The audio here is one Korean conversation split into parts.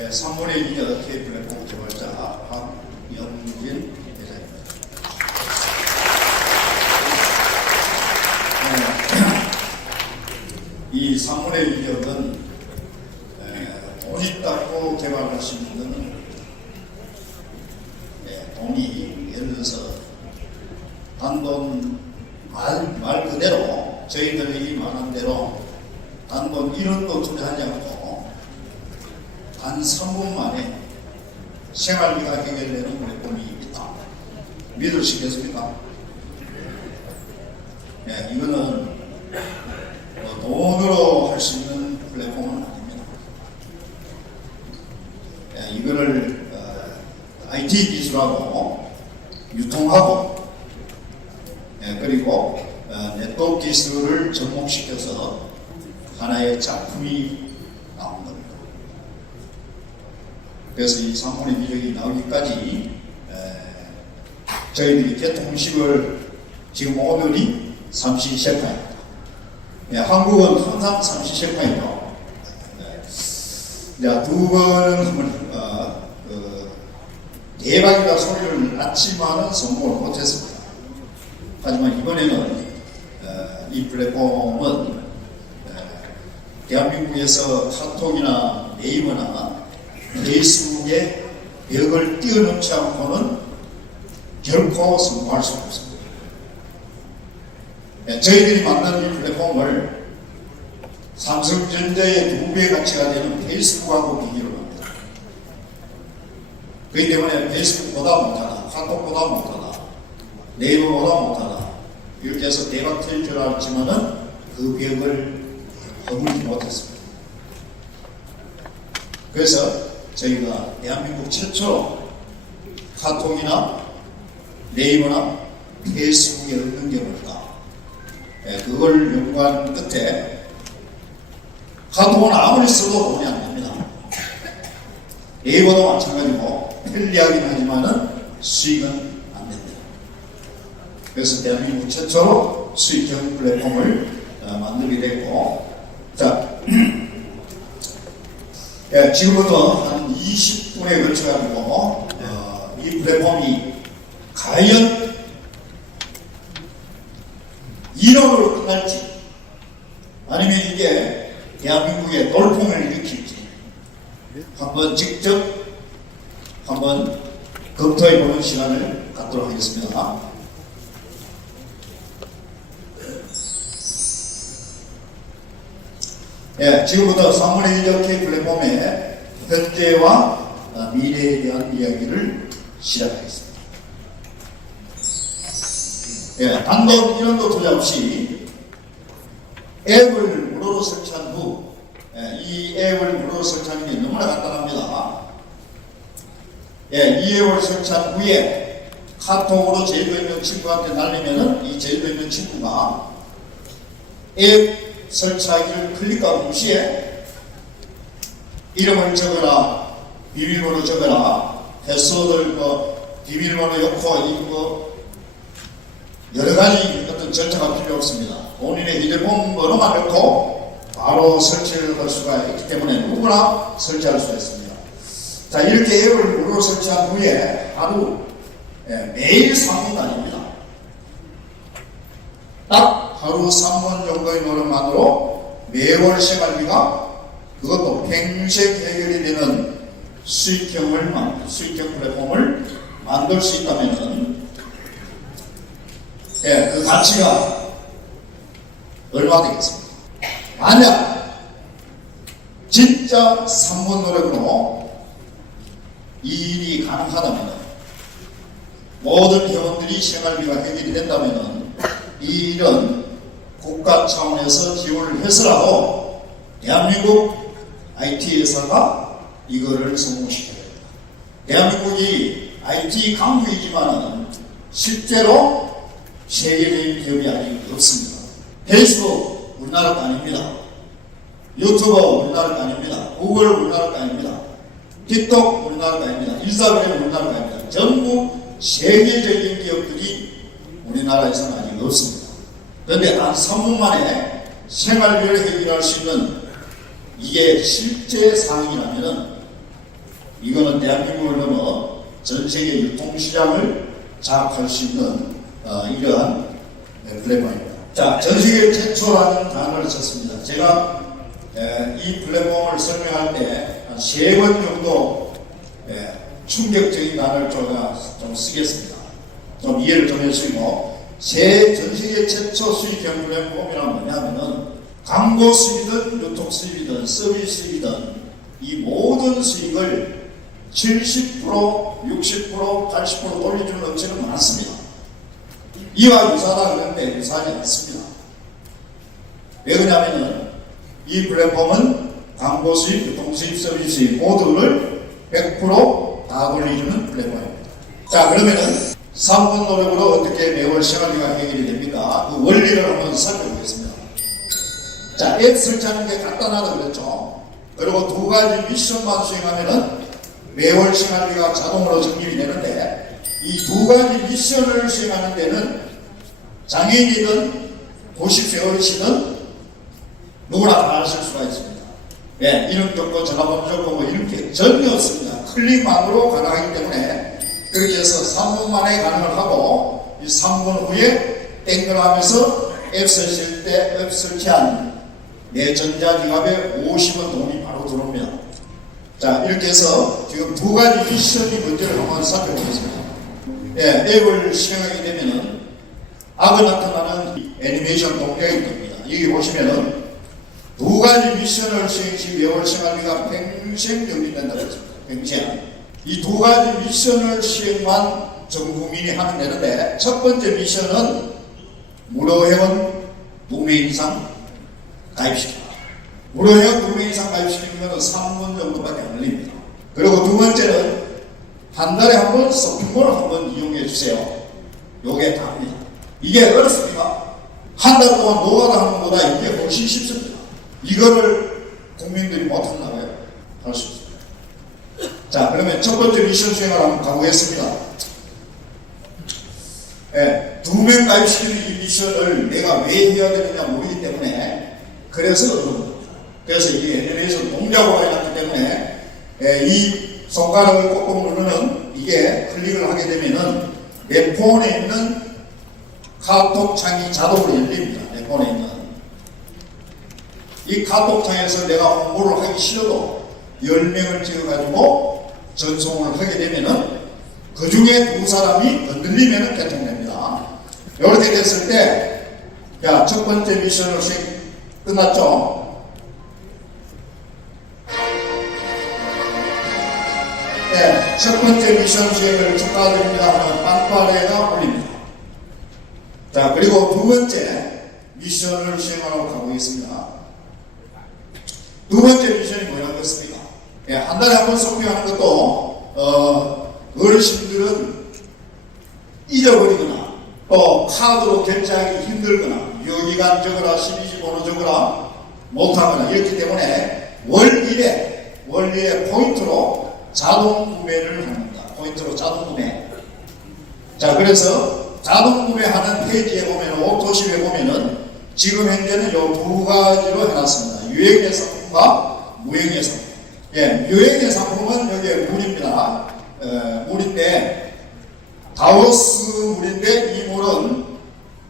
네, 산문의 미녀 KFF 개발자 박영진 대사입니다. 네, 이 산문의 미녀는 에, 돈이 닦고 개발할 수 있는 네, 돈이 예를 들어서 단돈 말, 말 그대로 저희들이 말한 대로 단돈 1원도 투자하지 않고 단 3분 만에 생활비가 해결되는 플랫폼이 있다. 믿으시겠습니까? 네, 이거는 뭐 돈으로 할 수 있는 플랫폼은 아닙니다. 네, 이거를 어, IT 기술하고 유통하고 예, 그리고 어, 네트워크 기술을 접목시켜서 하나의 작품이 나온 겁니다. 그래서 이 산문의 미력이 나오기까지 에, 저희들이 개통식을 지금 오늘이 삼시세파입니다. 예, 한국은 항상 삼시세파이죠. 자, 두 번은 어, 그, 대박이라 소리를 낳지만은 성공을 못했습니다. 하지만 이번에는 어, 이 플랫폼은 어, 대한민국에서 카톡이나 네이버나 페이스북에 벽을 뛰어넘지 않고는 결코 성공할 수 없습니다. 예, 저희들이 만든 이 플랫폼을 삼성전자의 두 배 가치가 되는 페이스북하고 비교를 합니다. 그렇기 때문에 페이스북보다 못하다, 카톡보다 못하다, 네이버보다 못하다 이렇게 해서 대박 튈줄 알았지만은 그 벽을 허물지 못했습니다. 그래서 저희가 대한민국 최초로 카톡이나 네이버나 페이스북에 없는 게 뭘까? 예, 그걸 연구한 끝에 카톡은 아무리 써도 돈이 안 됩니다. 네이버도 마찬가지고 편리하긴 하지만은 수익은. 그래서 대한민국 최초로 수익형 플랫폼을 어, 만들게 됐고, 자, 예, 지금부터 한 20분에 걸쳐가지고 어, 이 플랫폼이 과연 인원으로 끝날지 아니면 이게 대한민국의 돌풍을 일으킬지 한번 직접 한번 검토해 보는 시간을 갖도록 하겠습니다. 예, 지금부터 사물의 이렇게 플랫폼의 현재와 어, 미래에 대한 이야기를 시작하겠습니다. 예, 단돈 1원도 투자 없이 앱을 무료로 설치한 후, 예, 이 앱을 무료로 설치하는 게 너무나 간단합니다. 예, 이 앱을 설치한 후에 카톡으로 제일도 있는 친구한테 날리면은 이 제일도 있는 친구가 앱 설치하기를 클릭한 동시에 이름을 적어라, 비밀번호 적어라, 패스워드를 뭐 비밀번호 넣고 이거 여러 가지 어떤 절차가 필요 없습니다. 본인의 휴대폰 번호만 넣고 바로 설치를 할 수가 있기 때문에 누구나 설치할 수가 있습니다. 자, 이렇게 앱을 무료로 설치한 후에 하루 예, 매일 3분 다닙니다. 하루 3번 정도의 노력만으로 매월 생활비가 그것도 평생 해결이 되는 수익형을 만 수익형 플랫폼을 만들 수 있다면은 예, 그 가치가 얼마 되겠습니까? 만약 진짜 3번 노력으로 이 일이 가능하다면 모든 회원들이 생활비가 해결이 된다면 이 일은 국가 차원에서 지원을 해서라도 대한민국 IT 회사가 이거를 성공시켜야 됩니다. 대한민국이 IT 강국이지만은 실제로 세계적인 기업이 아직 없습니다. 페이스북 우리나라가 아닙니다. 유튜버 우리나라가 아닙니다. 구글 우리나라가 아닙니다. 틱톡 우리나라가 아닙니다. 인스타그램 우리나라가 아닙니다. 전부 세계적인 기업들이 우리나라에서는 아직 없습니다. 그런데 단 3분 만에 생활비를 해결할 수 있는 이게 실제 상황이라면 이거는 대한민국을 넘어 전 세계 유통시장을 장악할 수 있는 어, 이러한 네, 플랫폼입니다. 자, 전 세계 최초라는 단어를 썼습니다. 제가 에, 이 플랫폼을 설명할 때 한 세 번 정도 에, 충격적인 단어를 제가 좀 쓰겠습니다. 좀 이해를 좀 해주시고 새전 세계 최초 수익형 플랫폼이란 뭐냐면은 광고 수입이든 유통 수입이든 서비스 수입이든 이 모든 수익을 70% 60% 80% 돌려주는 업체는 많습니다. 이와 유사하다 그러는데 유사하지 않습니다. 왜 그러냐면은 이 플랫폼은 광고 수입, 유통 수입, 서비스 수입 모두를 100%다 돌려주는 플랫폼입니다. 자 그러면은 3분 노력으로 어떻게 매월 생활비가 해결이 됩니까? 그 원리를 한번 살펴보겠습니다. 자, 앱 설치하는 게 간단하다 그랬죠. 그리고 두 가지 미션만 수행하면은 매월 생활비가 자동으로 적립이 되는데 이 두 가지 미션을 수행하는 데는 장애인이든 90세 어르신은 누구나 다 하실 수가 있습니다. 예, 이름 겪고 전화번호 적고 뭐 이런 게 전혀 없습니다. 클릭만으로 가능하기 때문에 그렇게 해서 3분 만에 가능을 하고 이 3분 후에 땡글하면서 앱 설치할 때앱 설치한 내 전자지갑에 50원 돈이 바로 들어옵니다. 자 이렇게 해서 지금 두 가지 미션이 뭔지를 한번 살펴보겠습니다. 예, 앱을 실행하게 되면은 악어 나타나는 애니메이션 동작이 됩니다. 여기 보시면은 두 가지 미션을 수행 시 매월 생활비가 평생 적립된다고 했습니다. 평생. 이 두 가지 미션을 수행만 전 국민이 하면 되는데 첫 번째 미션은 무료 회원 2명 이상 가입시키다. 무료 회원 2명 이상 가입시키는 것은 3분 정도밖에 안 걸립니다. 그리고 두 번째는 한 달에 한번 쇼핑몰을 한번 이용해 주세요. 요게 답니다. 이게 어렵습니까? 한달 동안 노가다 하는 것보다 이게 훨씬 쉽습니다. 이거를 국민들이 못한다고요? 할수 있습니다. 자, 그러면 첫 번째 미션 수행을 한번 가보겠습니다. 예, 두명 가입시키는 이 미션을 내가 왜 해야 되느냐 모르기 때문에 그래서. 그래서 이 애니메이션 동작으로 해놨기 때문에 예, 이 손가락을 꾹꾹 누르는 이게 클릭을 하게 되면은 내 폰에 있는 카톡 창이 자동으로 열립니다. 내 폰에 있는. 이 카톡 창에서 내가 홍보를 하기 싫어도 10명을 찍어가지고 전송을 하게 되면은 그 중에 두 사람이 건들리면은 개통됩니다. 이렇게 됐을 때, 야, 첫 번째 미션을 수행 끝났죠? 네, 첫 번째 미션 수행을 축하드립니다 빵빠레가 올립니다. 자, 그리고 두 번째 미션을 수행하러 가보겠습니다. 두 번째 미션이 뭐였겠습니까? 예, 한 달에 한번 쇼핑하는 것도 어, 어르신들은 잊어버리거나 또 카드로 결제하기 힘들거나 유기간 적어라 12시 번호 적어라 못하거나 이렇기 때문에 월 1회 월 1회 포인트로 자동 구매를 합니다. 포인트로 자동 구매. 자 그래서 자동 구매하는 페이지에 보면 오토십에 보면은 지금 현재는 요 두 가지로 해놨습니다. 유형의 상품과 무형의 상품. 예, 유형의 상품은 여기에 물입니다. 에, 물인데 다우스 물인데 이 물은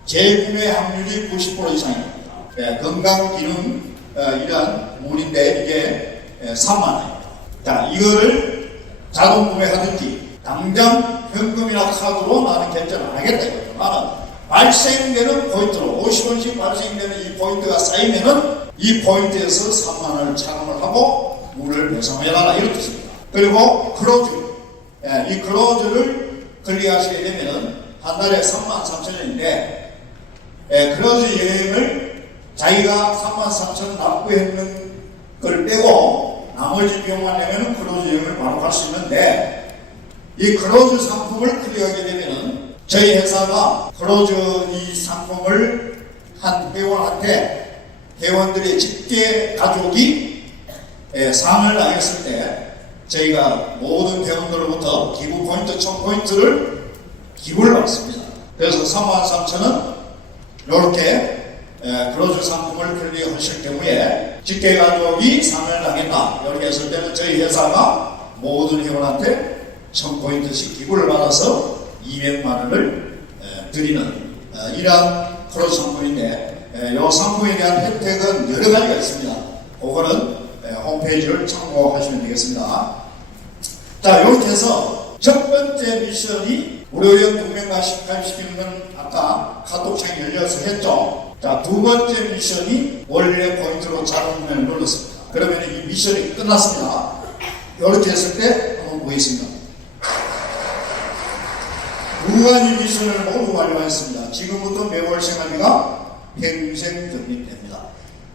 재구매 확률이 90% 이상입니다. 예, 건강 기능 어, 이러한 물인데 이게 예, 3만 원입니다. 자, 이거를 자동 구매하든지 당장 현금이나 카드로 나는 결제를 안 하겠다. 나는 발생되는 포인트로 50원씩 발생되는 이 포인트가 쌓이면은 이 포인트에서 3만 원을 차감을 하고 물을 배송해달라 이런 뜻입니다. 그리고 클로즈 예, 이 클로즈를 클릭하시게 되면은 한 달에 3만 3천 원인데 예, 클로즈 여행을 자기가 3만 3천 원 납부했는 걸 빼고 나머지 비용만 내면은 클로즈 여행을 바로 갈 수 있는데 이 클로즈 상품을 클릭하게 되면은 저희 회사가 클로즈 이 상품을 한 회원한테 회원들의 직계 가족이 예, 상을 당했을 때 저희가 모든 회원들로부터 기부 포인트 1000포인트를 기부를 받습니다. 그래서 3만 3천원 이렇게 예, 클로즈 상품을 클릭하실 경우에 직계 가족이 상을 당했다. 이렇게 했을 때는 저희 회사가 모든 회원한테 1000포인트씩 기부를 받아서 200만 원을 에, 드리는 어, 이러한 프로 상품인데 에, 이 상품에 대한 혜택은 여러 가지가 있습니다. 그거는 에, 홈페이지를 참고하시면 되겠습니다. 자, 이렇게 해서 첫 번째 미션이 무료연 동맹과 가입시키는 건 아까 카톡창이 열려서 했죠. 자, 두 번째 미션이 원래 포인트로 자동문을 눌렀습니다. 그러면 이 미션이 끝났습니다. 이렇게 했을 때 한번 보겠습니다. 두 가지 미션을 모두 완료했습니다. 지금부터 매월 생활비가 평생 적립됩니다.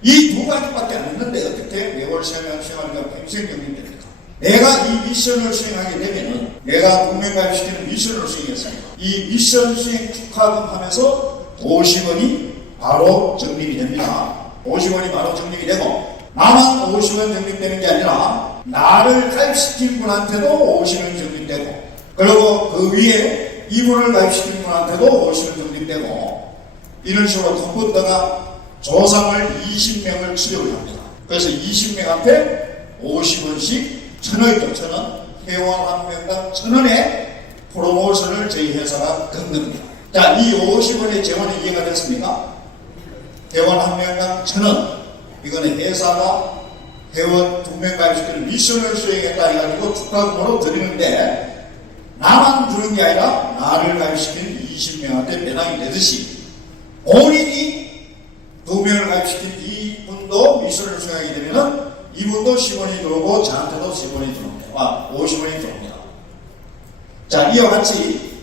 이 두 가지밖에 안 했는데 어떻게 매월 생활- 생활비가 평생 적립됩니까? 내가 이 미션을 수행하게 되면은 내가 동맹가입시키는 미션을 수행했습니다. 이 미션 수행 축하금 하면서 50원이 바로 적립이 됩니다. 50원이 바로 적립이 되고 나만 50원 적립되는 게 아니라 나를 가입시킨 분한테도 50원 적립되고 그리고 그 위에 이분을 가입시킨 분한테도 50원 적립되고 이런 식으로 컴퓨터가 조상을 20명을 치료를 합니다. 그래서 20명한테 50원씩 천원이죠, 천원. 회원 한 명당 천원의 프로모션을 저희 회사가 걷습니다. 자, 이 50원의 재원이 이해가 됐습니까? 회원 한 명당 천원. 이거는 회사가 회원 두명 가입시키는 미션을 수행했다 해가지고 축하금으로 드리는데 나만 주는 게 아니라 나를 가입시킨 20명한테 배당이 되듯이 본인이 두 명을 가입시킨 이분도 미션을 수행하게 되면은 이분도 10원이 들어오고 저한테도 10원이 들어옵니다. 아, 50원이 들어옵니다. 자, 이와 같이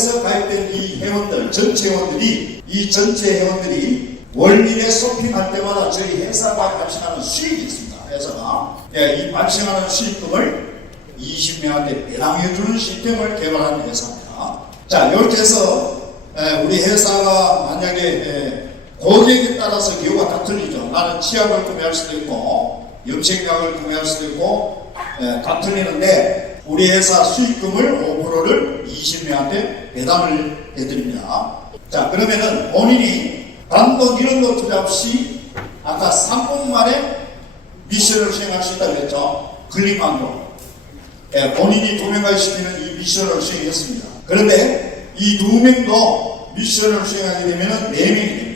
인해서 가입된 이 회원들, 전체 회원들이, 이 전체 회원들이 월일에 쇼핑할 때마다 저희 회사가 발생하는 수익이 있습니다. 회사가. 예, 이 발생하는 수익금을 20명한테 배당해주는 시스템을 개발한 회사입니다. 자, 이렇게 해서 에, 우리 회사가 만약에 에, 고객에 따라서 기호가 다 틀리죠. 나는 치약을 구매할 수도 있고 염색약을 구매할 수도 있고 에, 다 틀리는데 우리 회사 수익금을 5%를 20명한테 배당을 해드립니다. 자 그러면은 본인이 단돈 1원도 투자 없이 아까 3분 만에 미션을 수행할 수 있다고 했죠. 클릭만으로. 예, 본인이 두 명을 시키는 이 미션을 수행했습니다. 그런데 이 두 명도 미션을 수행하게 되면 네 명이 됩니다.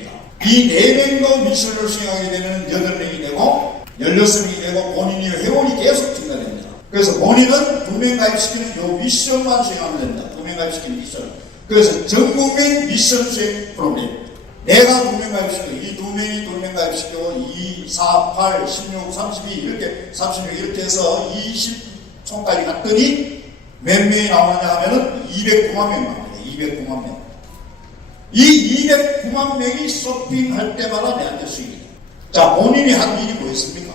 이 네 명도 미션을 수행하게 되면 여덟 명이 되고 열여섯 명이 되고 본인이 회원이 계속 증가됩니다. 그래서 본인은 두명 가입시키는 요 미션만 수행하면 됩니다. 두명 가입시키는 미션. 그래서 전국민 미션 수행 프로그램. 내가 두명 가입시키고 이두 명이 두명 가입시키고 2, 4, 8, 16, 32 이렇게 36 이렇게 해서 20 총까지 갔더니 몇 명이 나오느냐 하면은 209만 명 나옵니다. 209만 명. 이 209만 명이 쇼핑할 때마다 내한테 수익이 돼요. 자, 본인이 한 일이 뭐였습니까?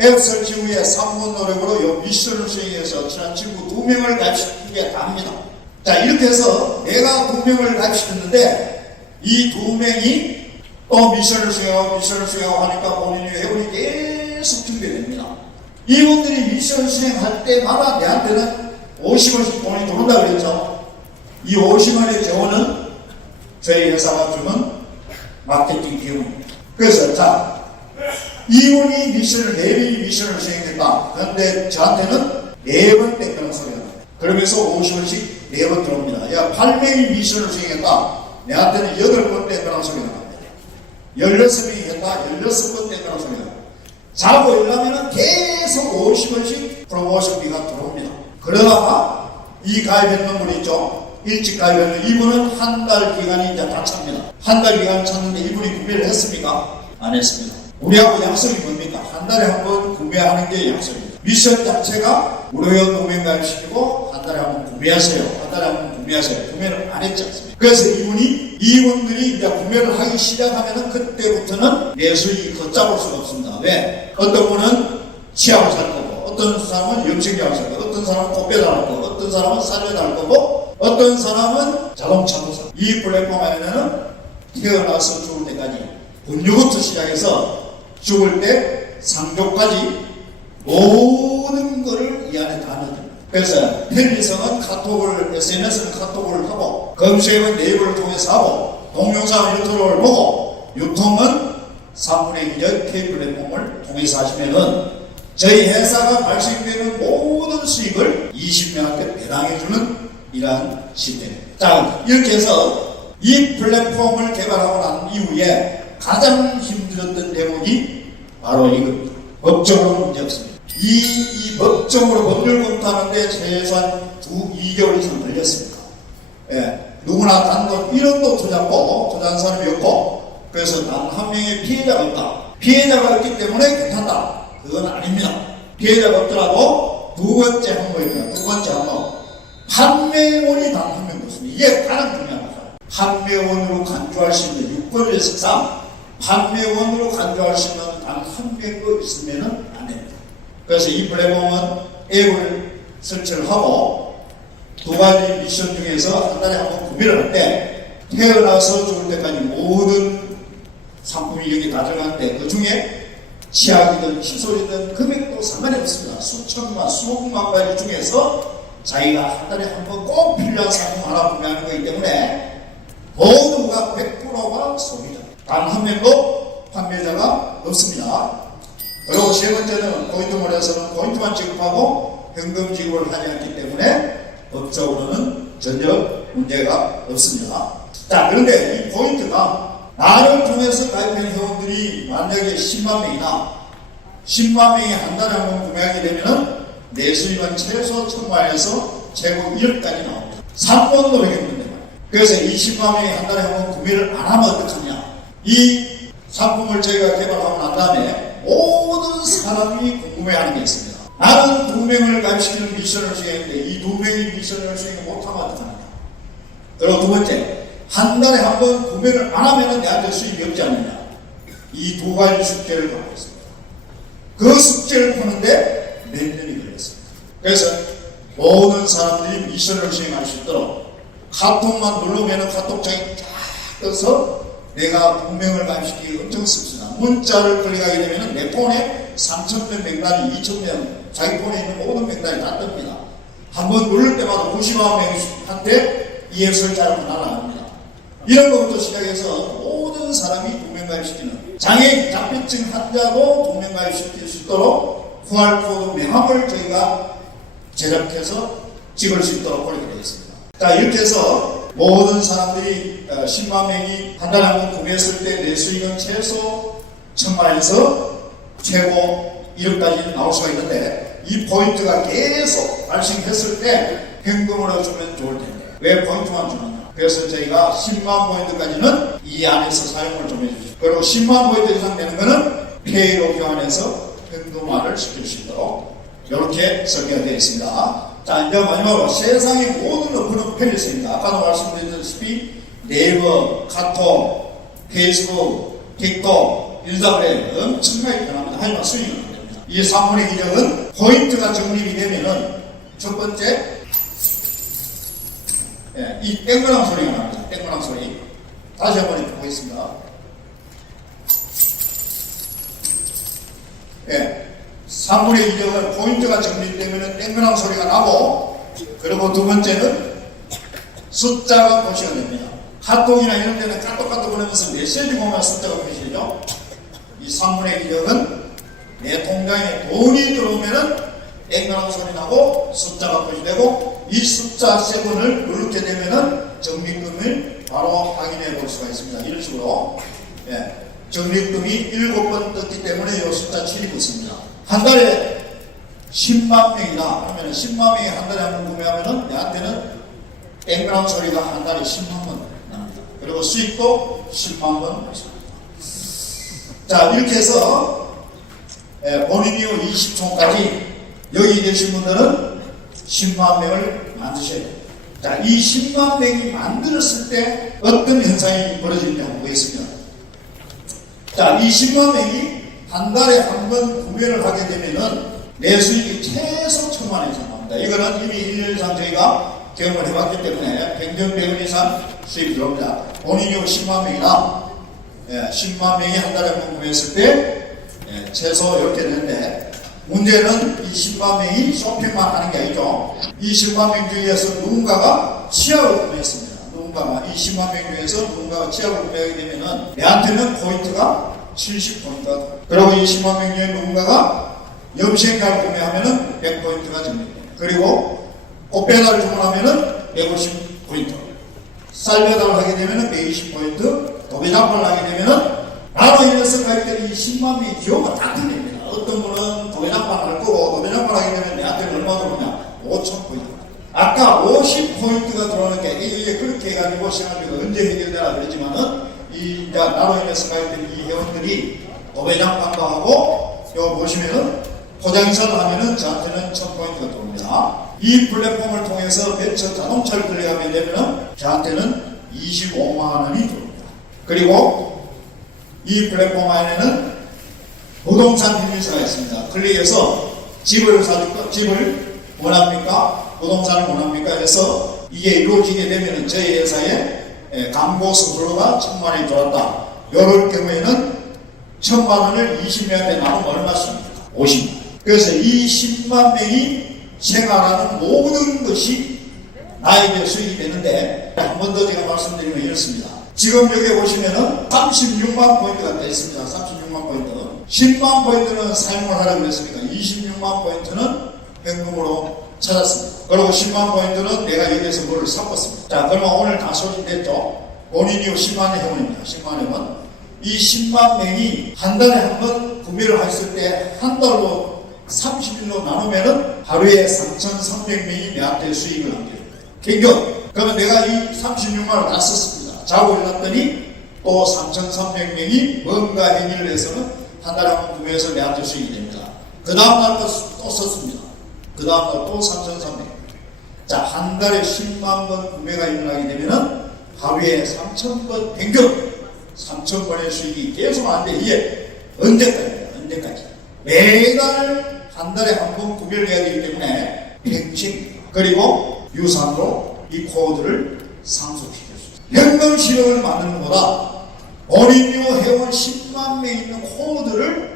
앱 설치 후에 3분 노력으로 요 미션을 수행해서 친한 친구 두 명을 가입시킨 게 답니다. 자, 이렇게 해서 내가 두 명을 가입시켰는데 이두 명이 또 미션을 수행하고 미션을 수행하고 하니까 본인이 회원이 계속 증대됩니다. 이분들이 미션 수행할 때마다 내한테는 50원씩 돈이 들어온다 그랬죠. 이 50원의 재원은 저희 회사가 주는 마케팅 비용입니다. 그래서 자, 이분이 미션을, 네 명이 미션을 수행했다. 그런데 저한테는 네 번 땡겨는 소리가 나요. 그러면서 50원씩 네 번 들어옵니다. 야, 8명이 미션을 수행했다. 내한테는 8번 땡겨는 소리가 납니다. 16명이 했다. 16번 땡겨는 소리가 납니다. 자고 일하면은 계속 50원씩 프로모션비가 들어옵니다. 그러다가 이 가입했는 분 있죠. 일찍 가입했는 이분은 한 달 기간이 이제 다 찹니다. 한 달 기간 찼는데 이분이 구매를 했습니까? 안 했습니다. 우리하고 약속이 뭡니까? 한 달에 한 번 구매하는 게 약속입니다. 미션 자체가 무료연 도면 가입시키고 한 달에 한 번 구매하세요. 한 달에 한 번 구매하세요. 구매를 안 했지 않습니까? 그래서 이분이 이분들이 이제 구매를 하기 시작하면은 그때부터는 내 수익이 걷잡을 수가 없습니다. 왜? 어떤 분은 치약을 살 거고, 어떤 사람은 염색약을 살 거고, 어떤 사람은 꽃배 달 할 거고, 어떤 사람은 할 거고, 어떤 사람은 살 거고. 이 플랫폼 안에는 태어나서 죽을 때까지 분유부터 시작해서 죽을 때 상조까지 모든 것을 이 안에 다 넣어줍니다. 그래서 편리성은 카톡을, SNS는 카톡을 하고, 검색은 네이버를 통해서 하고, 동영상 유튜브를 보고, 유통은 3분의 2의 K 플랫폼을 통해서 하시면은 저희 회사가 발생되는 20명한테 배당해주는 이러한 시스템입니다. 자, 이렇게 해서 이 플랫폼을 개발하고 난 이후에 가장 힘들었던 대목이 바로 이겁니다. 법적으로 문제 없습니다. 이, 이 법적으로 법률 검토하는데 최소한 두, 2개월 이상 걸렸습니다. 예, 누구나 단돈 1원도 투자고 투자한 사람이 없고 그래서 단 한 명의 피해자가 없다. 피해자가 없기 때문에 괜찮다. 그건 아닙니다. 피해자가 없더라도 두 번째 항목입니다. 두 번째 항목. 판매원이 단 한 명도 없습니다. 이게 가장 거죠. 판매원으로 간주할 수 있는 6번의 석상 판매원으로 간주할 수 있는 단한 명도 있으면 안 됩니다. 그래서 이 플랫폼은 앱을 설치를 하고 두 가지 미션 중에서 한 달에 한 번 구매를 할 때 태어나서 죽을 때까지 모든 상품이 여기 다 들어가는데 그 중에 치약이든 칫솔이든 금액도 상관이 없습니다. 수천만, 수억만 가지 중에서 자기가 한 달에 한 번 꼭 필요한 상품 하나 구매하는 거기 때문에 모두가 100%가 소비자. 단 한 명도 판매자가 없습니다. 그리고 세 번째는 포인트몰에서는 포인트만 지급하고 현금 지급을 하지 않기 때문에 법적으로는 전혀 문제가 없습니다. 자, 그런데 이 포인트가 나를 통해서 가입한 회원들이 만약에 10만 명이나 10만 명이 한 달에 한 번 구매하게 되면은 내 수입은 최소 1000만에서 최고 1억까지 나옵니다. 3번 노력했는데 그래서 20만 명이 한 달에 한 번 구매를 안 하면 어떡하냐. 이 상품을 저희가 개발하고 난 다음에 모든 사람이 궁금해하는 게 있습니다. 나는 두 명을 가입시키는 미션을 수행했는데 이 두 명이 미션을 수행 못하면 어떡하느냐. 그리고 두 번째, 한 달에 한 번 구매를 안 하면 내한테 수입이 없지 않느냐. 이 두 가지 숙제를 갖고 있습니다. 그 숙제를 푸는데 몇 년이. 그래서 모든 사람들이 미션을 수행할 수 있도록 카톡만 누르면 카톡장이 쫙 떠서 내가 분명을 가입시키기 엄청 씁니다. 문자를 클릭하게 되면 내 폰에 3,000명 명단이 2,000명 자기 폰에 있는 모든 명단이 다 뜹니다. 한번 누를 때마다 90만 명한테 이 앱을 짜고 날아갑니다. 이런 것부터 시작해서 모든 사람이 동명가입시키는 장애인 자폐증 환자도 동명가입시킬 수 있도록 QR코드 명함을 저희가 제작해서 찍을 수 있도록 그렇게 되어 있습니다. 자 이렇게 해서 모든 사람들이 어, 10만 명이 한 달에 한번 구매했을 때 내 수익은 최소 천만에서 최고 1억까지 나올 수가 있는데 이 포인트가 계속 발생했을 때 현금으로 주면 좋을 텐데 왜 포인트만 주느냐 그래서 저희가 10만 포인트까지는 이 안에서 사용을 좀 해주시고 그리고 10만 포인트 이상 되는 거는 페이로 교환해서 현금화를 시킬 수 있도록 이렇게 설계가 되어 있습니다. 자, 이제 마지막으로 세상의 모든 어플은 편리했습니다. 아까도 말씀드렸다시피 네이버, 카톡, 페이스북, 틱톡, 인스타그램 엄청나게 편합니다. 하지만 수익은. 이 3분의 기적은 포인트가 적립이 되면은 첫 번째 예, 이 땡그랑 소리가 납니다. 땡그랑 소리. 다시 한번 해보겠습니다. 예. 3분의 2적은 포인트가 정립되면 땡그랑 소리가 나고 그리고 두 번째는 숫자가 표시가 됩니다. 카톡이나 이런 데는 까똑까똑 보내면서 메시지 보면 숫자가 표시되죠. 이 3분의 2적은 내 통장에 돈이 들어오면은 땡그랑 소리 나고 숫자가 표시되고 이 숫자 7을 누르게 되면은 적립금을 바로 확인해 볼 수가 있습니다. 이런 식으로 예. 적립금이 7번 떴기 때문에 이 숫자 7이 붙습니다. 한 달에 10만 명이나 하면 10만 명이 한 달에 한 번 구매하면은 내한테는 땡그랑 소리가 한 달에 10만 원 납니다. 그리고 수익도 10만 원 있습니다. 자 이렇게 해서 예, 본인 이후 20초까지 여기 계신 분들은 10만 명을 만드셔야 돼요. 자, 이 10만 명이 만들었을 때 어떤 현상이 벌어지는지 한번 보겠습니다. 자, 이 10만 명이 한 달에 한 번 구매를 하게 되면은 내 수익이 최소 천만 원 이상 나옵니다. 이거는 이미 1년 이상 저희가 경험을 해봤기 때문에 100년 100원 이상 수익이 들어옵니다. 본인이 10만 명이나 예, 10만 명이 한 달에 한번 구매했을 때 예, 최소 이렇게 되는데 문제는 이 10만 명이 쇼핑만 하는 게 아니죠. 이 10만 명 중에서 누군가가 치약을 구매했습니다. 누군가가 이 10만 명 중에서 누군가가 치약을 구매하게 되면은 내한테는 포인트가 70포인트가 그리고 이 10만 명 중에 누군가가 염색약을 구매하면은 100포인트가 됩니다. 그리고 꽃배달 주문하면은 150포인트. 쌀 배달을 하게 되면은 120포인트. 도배장판을 하게 되면은 나로 인해서 가입된 이 10만 명의 기호가 다 틀립니다. 어떤 분은 도배장판 할 거고 도배장판 하게 되면 내한테는 얼마 들어오냐? 5,000포인트. 아까 50포인트가 들어오는 게 이게 그렇게 해가지고 생활비가 언제 해결되나 그랬지만은 이 이제 나로 인해서 가입된 이 회원들이 도배장판도 하고 요 보시면은 포장이사를 하면은 저한테는 1000포인트가 들어옵니다. 이 플랫폼을 통해서 벤처 자동차를 클릭하게 되면은 저한테는 25만 원이 들어옵니다. 그리고 이 플랫폼 안에는 부동산 비밀서가 있습니다. 클릭해서 집을 사줄까? 집을 원합니까? 부동산을 원합니까? 해서 이게 이루어지게 되면은 저희 회사에 에, 광고 수수료가 천만 원이 들어왔다. 이럴 경우에는 천만 원을 20명한테 나누면 얼마씩입니까? 50만. 그래서 이 10만 명이 생활하는 모든 것이 나에게 수익이 되는데 한 번 더 제가 말씀드리면 이렇습니다. 지금 여기 보시면은 36만 포인트가 되어 있습니다. 36만 포인트. 10만 포인트는 사용을 하라고 그랬으니까 26만 포인트는 현금으로 찾았습니다. 그리고 10만 포인트는 내가 여기에서 뭐를 샀었습니다. 자, 그러면 오늘 다 소진됐죠? 본인이 10만 회원입니다. 10만 회원. 이 10만 명이 한 달에 한 번 구매를 했을 때 한 달로 30일로 나누면은 하루에 3,300명이 내한테 수익을 남겨줍니다. 평균. 그러면 내가 이 36만 원을 다 썼습니다. 자고 일어났더니 또 3,300명이 뭔가 행위를 해서는 한 달에 한 번 구매해서 내한테 수익이 됩니다. 그 다음날 또, 또 썼습니다. 그 다음날 또 3,300명. 자, 한 달에 10만 번 구매가 일어나게 되면은 하루에 3,000번 평균 3,000번의 수익이 계속 안 돼. 이게 언제까지입니다. 언제까지. 매달 한 달에 한 번 구매를 해야 되기 때문에 평생 그리고 유산으로 이 코드를 상속시킬 수 있습니다. 현금 실업을 만드는 것보다 본인료 회원 10만 명 있는 코드를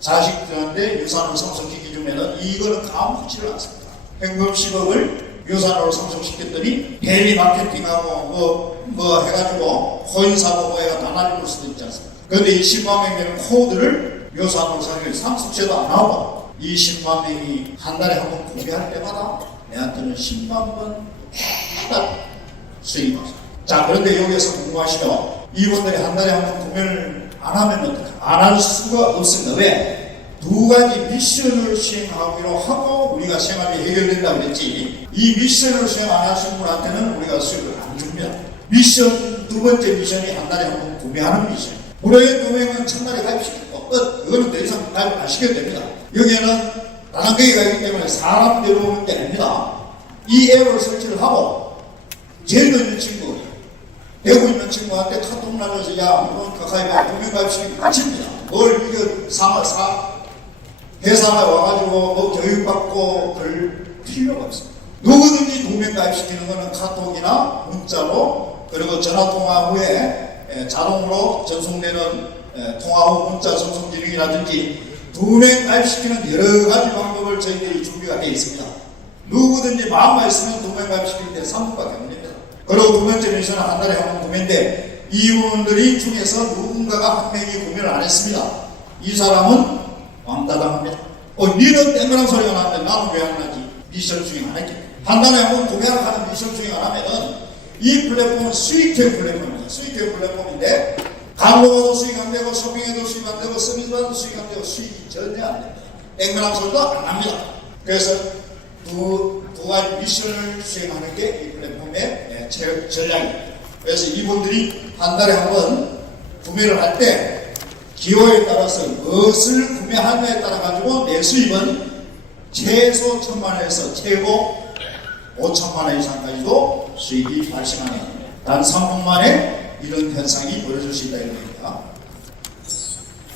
자식들한테 유산으로 상속시켜 주면은 이거는 까먹지를 않습니다. 현금 10억을 유산으로 상속시켰더니 대리 마케팅하고 뭐, 뭐 해가지고 코인 사고 뭐 해가 다 날릴 수도 있지 않습니까? 그런데 이 10만 명 되는 코드를 유산으로 상속해 상속세도 안 하고 이 10만 명이 한 달에 한 번 구매할 때마다 내한테는 10만 번 매달 수익이 나죠. 자, 그런데 여기에서 궁금하시면 이분들이 한 달에 한 번 구매를 안 하면 안할 수가 없습니다. 왜? 두 가지 미션을 수행하기로 하고 우리가 생활이 해결된다 그랬지. 이 미션을 수행 안 하신 분한테는 우리가 수익을 안 줍니다. 미션, 두 번째 미션이 한 달에 한 번 구매하는 미션. 무료의 도매는 첫날에 가입시키고 끝. 이거는 더 이상 가입 안 시켜도 됩니다. 여기에는 나눠계기가 있기 때문에 사람 데려오는 게 아닙니다. 이 앱을 설치를 하고 제일 있는 친구, 대구 있는 친구한테 카톡 날려서 야, 이런 가까이가 도매가입시키고 끝입니다. 뭘 이거 사, 사, 회사가 와가지고 뭐 교육받고 그럴 필요가 없습니다. 누구든지 도매가입시키는 것은 카톡이나 문자로 그리고 전화통화 후에 에, 자동으로 전송되는 에, 통화 후 문자 전송 기능이라든지 도매가입시키는 여러 가지 방법을 저희들이 준비가 되어 있습니다. 누구든지 마음만 있으면 도매가입시키는데 3분밖에 안 됩니다. 그리고 두 번째 미션은 한 달에 한 번 구매인데 이분들이 중에서 누군가가 한 명이 구매를 안 했습니다. 이 사람은 왕따당합니다. 어, 니는 땡그란 소리가 나는데 나는 왜안 하지? 미션 수행 안 했기 한 달에 한번 구매를 하는 미션 수행 안 하면은 이 플랫폼은 수익형 플랫폼입니다. 수익형 플랫폼인데 광고도 수익 안 되고 쇼핑에도 수익 안 되고 서비스도 수익 안 되고 수익이 전혀 안 됩니다. 땡그란 소리도 안 합니다. 그래서 두, 두 가지 미션을 수행하는 게 이 플랫폼의 예, 제- 전략입니다. 그래서 이분들이 한 달에 한 번 구매를 할때 기호에 따라서 무엇을 구매하느냐에 따라 가지고 내 수입은 최소 천만 원에서 최고 5천만 원 이상까지도 수익이 발생하는 단 3분 만에 이런 현상이 벌어질 수 있다 이런 겁니다.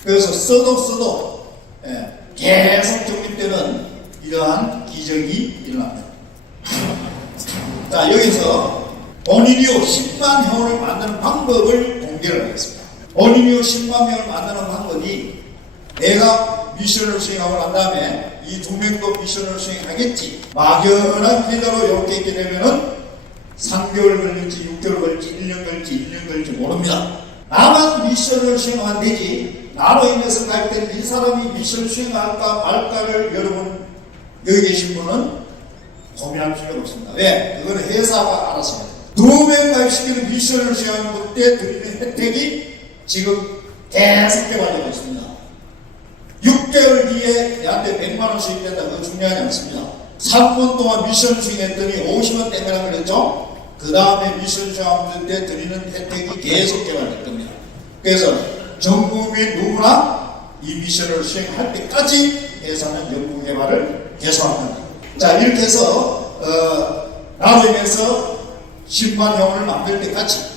그래서 써도 써도 예, 계속 적립되는 이러한 기적이 일어납니다. 자 여기서 본인이요 10만 회원을 만드는 방법을 공개를 하겠습니다. 본인이요 10만 명을 만드는 방법이 내가 미션을 수행하고 난 다음에 이 두 명도 미션을 수행하겠지. 막연한 기대로 이렇게 있게 되면은 3개월 걸릴지 6개월 걸릴지 1년 걸릴지 1년 걸릴지 모릅니다. 나만 미션을 수행하면 되지. 나로 인해서 가입된 이 사람이 미션 수행할까 말까를 여러분 여기 계신 분은 고민할 필요가 없습니다. 왜? 그거는 회사가 알아서. 두명 가입시키는 미션을 수행하는 때 드리는 혜택이 지금 계속 개발되고 있습니다. 6개월 뒤에 내한테 100만 원 수익된다. 그거 중요하지 않습니다. 3분 동안 미션 수행했더니 50원 땡겨라 그랬죠? 그 다음에 미션 수행하는 때 드리는 혜택이 계속 개발될 겁니다. 그래서 전 국민 누구나 이 미션을 수행할 때까지 회사는 연구 개발을 계속합니다. 자 이렇게 해서 어, 나름에서 10만 명을 만들 때까지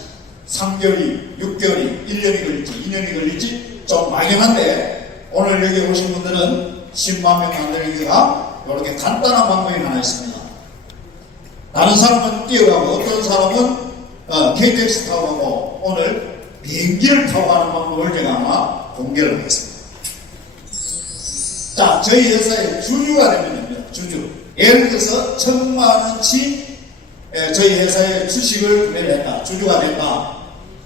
3개월이, 6개월이, 1년이 걸릴지 2년이 걸릴지 좀 막연한데 오늘 여기 오신 분들은 10만 명 만들기가 이렇게 간단한 방법이 하나 있습니다. 다른 사람은 뛰어가고 어떤 사람은 어, KTX 타고 가고 오늘 비행기를 타고 가는 방법을 제가 아마 공개를 하겠습니다. 자, 저희 회사의 주주가 되면 됩니다. 주주. 예를 들어서 천만 원치 에, 저희 회사의 주식을 구매를 했다. 주주가 됐다.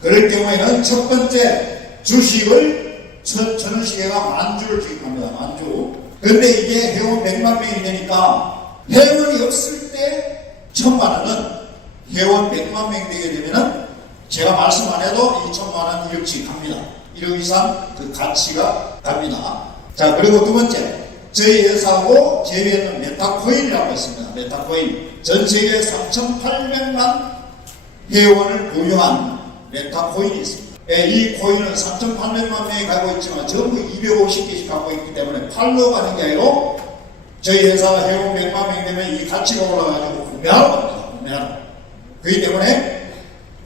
그럴 경우에는 첫 번째 주식을 천, 천 원씩에가 만 주를 주입합니다. 만 주. 근데 이게 회원 100만 명이 되니까 회원이 없을 때 천만 원은 회원 100만 명이 되게 되면은 제가 말씀 안 해도 이 천만 원 1억씩 갑니다. 1억 이상 그 가치가 갑니다. 자, 그리고 두 번째. 저희 회사하고 제외하는 메타코인이라고 있습니다. 메타코인. 전 세계 3,800만 회원을 보유한 메타 코인이 있습니다. 예, 이 코인은 3,800만 명이 갖고 있지만 전부 250개씩 갖고 있기 때문에 팔로 가는 게 아니라 저희 회사가 회원 100만 명이 되면 이 가치가 올라가지고 구매하러 갑니다. 구매하러. 그렇기 때문에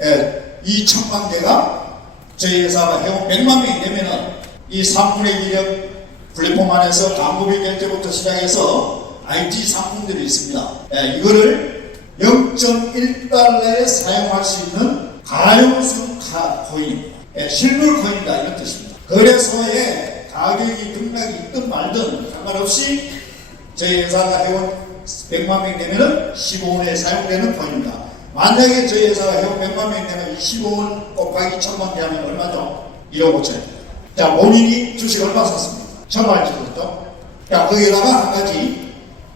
예, 이 천만 개가 저희 회사가 회원 100만 명이 되면은 이 3분의 1의 플랫폼 안에서 간부비 결제부터 시작해서 IT 상품들이 있습니다. 예, 이거를 0.1달러에 사용할 수 있는 가용수 카 코인입니다. 예, 실물 코인이다 이런 뜻입니다. 거래소에 가격이 등락이 있든 말든 상관없이 저희 회사가 회원 100만 명 되면은 15원에 사용되는 코인입니다. 만약에 저희 회사가 회원 100만 명 되면 25원 곱하기 1000만 개 하면 얼마죠? 1억 5천. 자, 본인이 주식 얼마 샀습니까? 천만 줬죠? 자, 거기에다가 한 가지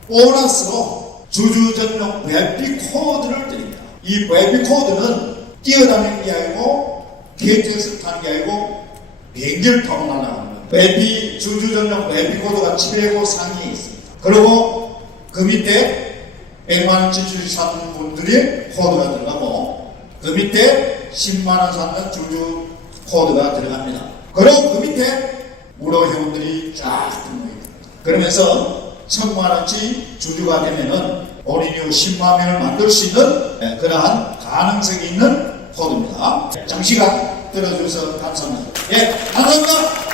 보너스로 주주 전용 웹비 코드를 드립니다. 이 웹비 코드는 뛰어다니는 게 아니고 KTX 타는 게 아니고 비행기를 타고 날아가는 거예요. 웹비 주주 전용 웹비 코드가 705 상위에 있습니다. 그리고 그 밑에 100만원치 주식 사는 분들이 코드가 들어가고 그 밑에 10만원 사는 주주 코드가 들어갑니다. 그리고 그 밑에 무료 회원들이 쫙 등록이 됩니다. 그러면서 천만원치 주주가 되면은 본인이 10만 명을 만들 수 있는 예, 그러한 가능성이 있는 코드입니다. 장시간 들어주셔서 감사합니다. 예, 감사합니다.